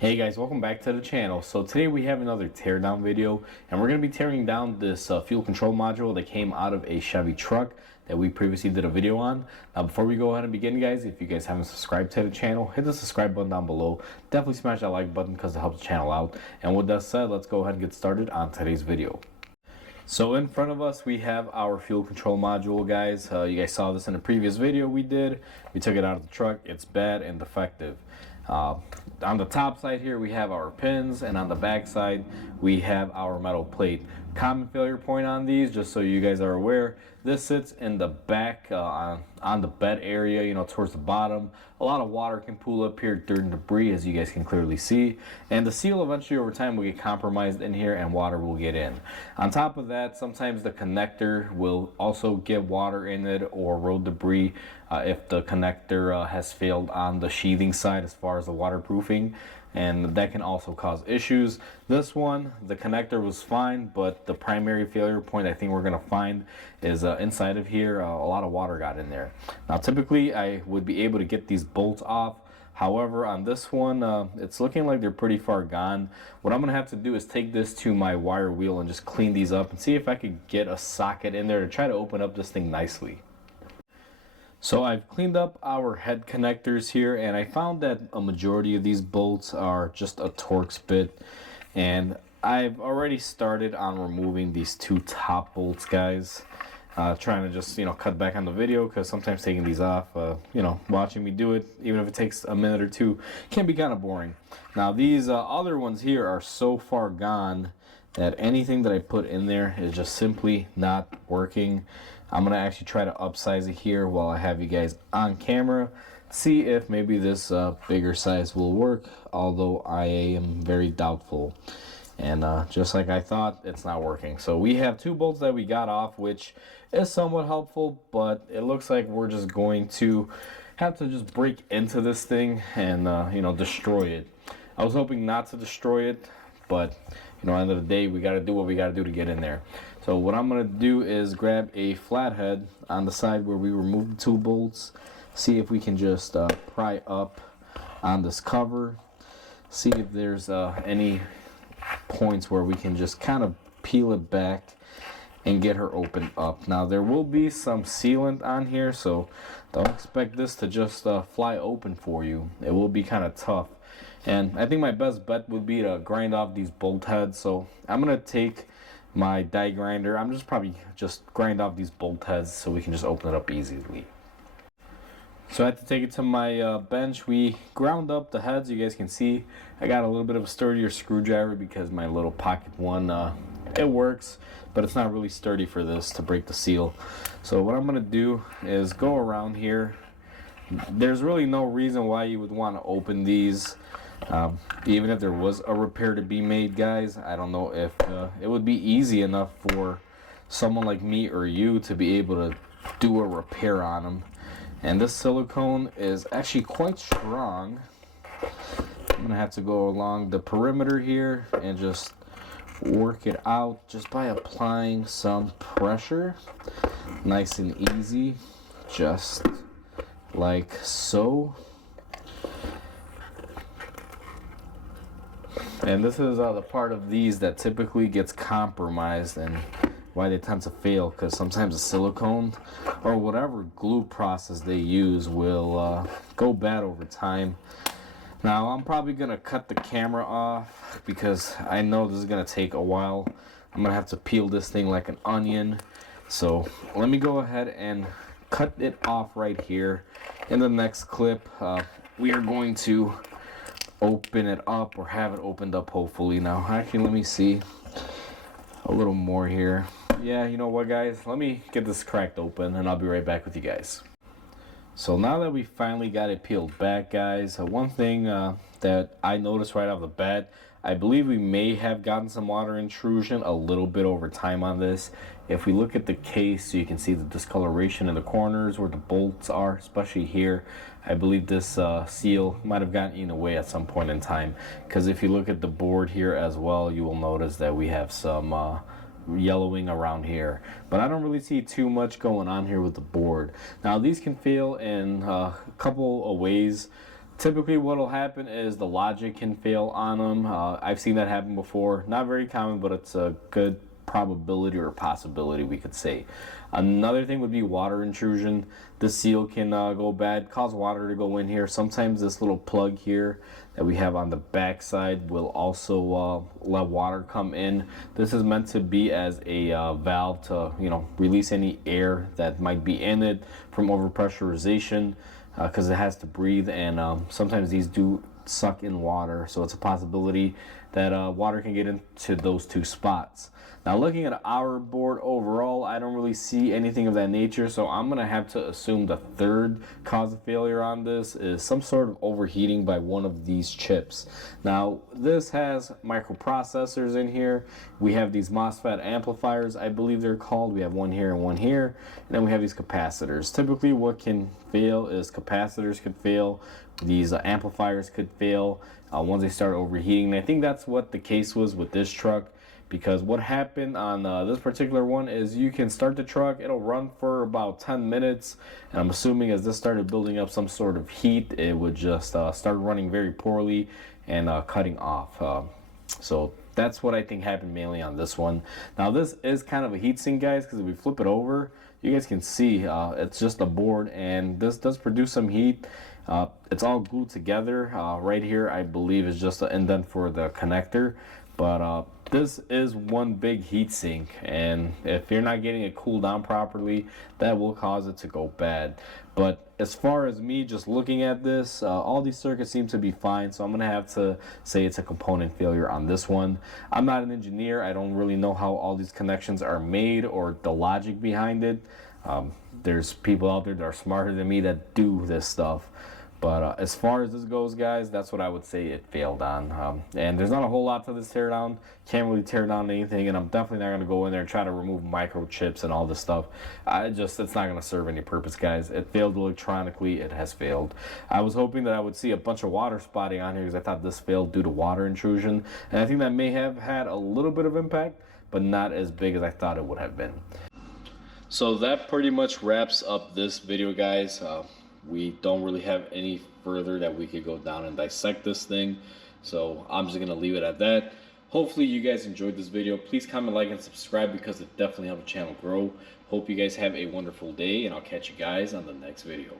Hey guys, welcome back to the channel. So today we have another teardown video, and we're going to be tearing down this fuel control module that came out of a Chevy truck that we previously did a video on. Now before we go ahead and begin, guys, if you guys haven't subscribed to the channel, hit the subscribe button down below. Definitely smash that like button because it helps the channel out. And with that said, let's go ahead and get started on today's video. So in front of us we have our fuel control module, guys. You guys saw this in a previous video we did. We took it out of the truck. It's bad and defective. On the top side here we have our pins, and on the back side we have our metal plate. Common failure point on these, just so you guys are aware, this sits in the back on the bed area, you know, towards the bottom. A lot of water can pool up here, dirt and debris, as you guys can clearly see, and the seal eventually over time will get compromised in here and water will get in. On top of that, sometimes the connector will also get water in it or road debris if the connector has failed on the sheathing side as far as the waterproofing, and that can also cause issues. This one, the connector was fine, but the primary failure point I think we're going to find is inside of here. A lot of water got in there. Now typically I would be able to get these bolts off. However, on this one, it's looking like they're pretty far gone. What I'm going to have to do is take this to my wire wheel and just clean these up and see if I could get a socket in there to try to open up this thing nicely. So I've cleaned up our head connectors here, and I found that a majority of these bolts are just a Torx bit, and I've already started on removing these two top bolts, guys. Trying to just, you know, cut back on the video because sometimes taking these off, you know, watching me do it, even if it takes a minute or two, can be kind of boring. Now these other ones here are so far gone that anything that I put in there is just simply not working. I'm gonna actually try to upsize it here while I have you guys on camera, see if maybe this bigger size will work, although I am very doubtful. And just like I thought, it's not working. So we have two bolts that we got off, which is somewhat helpful, but it looks like we're just going to have to just break into this thing and you know, destroy it. I was hoping not to destroy it, but you know, end of the day, we got to do what we got to do to get in there. So what I'm going to do is grab a flathead on the side where we removed the two bolts, see if we can just pry up on this cover, see if there's any points where we can just kind of peel it back and get her opened up. Now there will be some sealant on here, so don't expect this to just fly open for you. It will be kind of tough, and I think my best bet would be to grind off these bolt heads. So I'm gonna take my die grinder. I'm just probably just grind off these bolt heads so we can just open it up easily. So I had to take it to my bench. We ground up the heads. You guys can see I got a little bit of a sturdier screwdriver because my little pocket one, it works, but it's not really sturdy for this to break the seal. So what I'm going to do is go around here. There's really no reason why you would want to open these. Even if there was a repair to be made, guys, I don't know if it would be easy enough for someone like me or you to be able to do a repair on them. And this silicone is actually quite strong. I'm gonna have to go along the perimeter here and just work it out just by applying some pressure. Nice and easy, just like so. And this is the part of these that typically gets compromised and why they tend to fail, because sometimes the silicone or whatever glue process they use will go bad over time. Now I'm probably gonna cut the camera off because I know this is gonna take a while. I'm gonna have to peel this thing like an onion, so let me go ahead and cut it off right here. In the next clip we are going to open it up, or have it opened up hopefully. Now actually, let me see a little more here. Yeah, you know what, guys, let me get this cracked open and I'll be right back with you guys. So now that we finally got it peeled back, guys, one thing that I noticed right off the bat, I believe we may have gotten some water intrusion a little bit over time on this. If we look at the case, you can see the discoloration in the corners where the bolts are, especially here. I believe this seal might have gotten eaten away at some point in time, because if you look at the board here as well, you will notice that we have some yellowing around here, but I don't really see too much going on here with the board. Now these can fail in a couple of ways. Typically what will happen is the logic can fail on them. I've seen that happen before. Not very common, but it's a good probability or possibility, we could say. Another thing would be water intrusion. The seal can go bad, cause water to go in here. Sometimes this little plug here that we have on the back side will also let water come in. This is meant to be as a valve to, release any air that might be in it from overpressurization, because it has to breathe, and sometimes these do suck in water, so it's a possibility that water can get into those two spots. Now, looking at our board overall, I don't really see anything of that nature, so I'm gonna have to assume the third cause of failure on this is some sort of overheating by one of these chips. Now, this has microprocessors in here. We have these MOSFET amplifiers, I believe they're called. We have one here and one here, and then we have these capacitors. Typically what can fail is capacitors could fail, these amplifiers could fail once they start overheating. And I think that's what the case was with this truck, because what happened on this particular one is you can start the truck, it'll run for about 10 minutes, and I'm assuming as this started building up some sort of heat, it would just start running very poorly and cutting off. So that's what I think happened mainly on this one. Now, this is kind of a heat sink, guys, because if we flip it over, you guys can see it's just a board, and this does produce some heat. It's all glued together. Right here, I believe, is just an indent for the connector, but this is one big heat sink, and if you're not getting it cooled down properly, that will cause it to go bad. But as far as me just looking at this, all these circuits seem to be fine, so I'm gonna have to say it's a component failure on this one. I'm not an engineer. I don't really know how all these connections are made or the logic behind it. There's people out there that are smarter than me that do this stuff. But as far as this goes, guys, that's what I would say it failed on. And there's not a whole lot to this teardown. Can't really tear down anything, and I'm definitely not going to go in there and try to remove microchips and all this stuff. It's not going to serve any purpose, guys. It failed electronically. It has failed. I was hoping that I would see a bunch of water spotting on here because I thought this failed due to water intrusion. And I think that may have had a little bit of impact, but not as big as I thought it would have been. So that pretty much wraps up this video, guys. We don't really have any further that we could go down and dissect this thing, so I'm just gonna leave it at that. Hopefully you guys enjoyed this video. Please comment, like, and subscribe because it definitely helps the channel grow. Hope you guys have a wonderful day, and I'll catch you guys on the next video.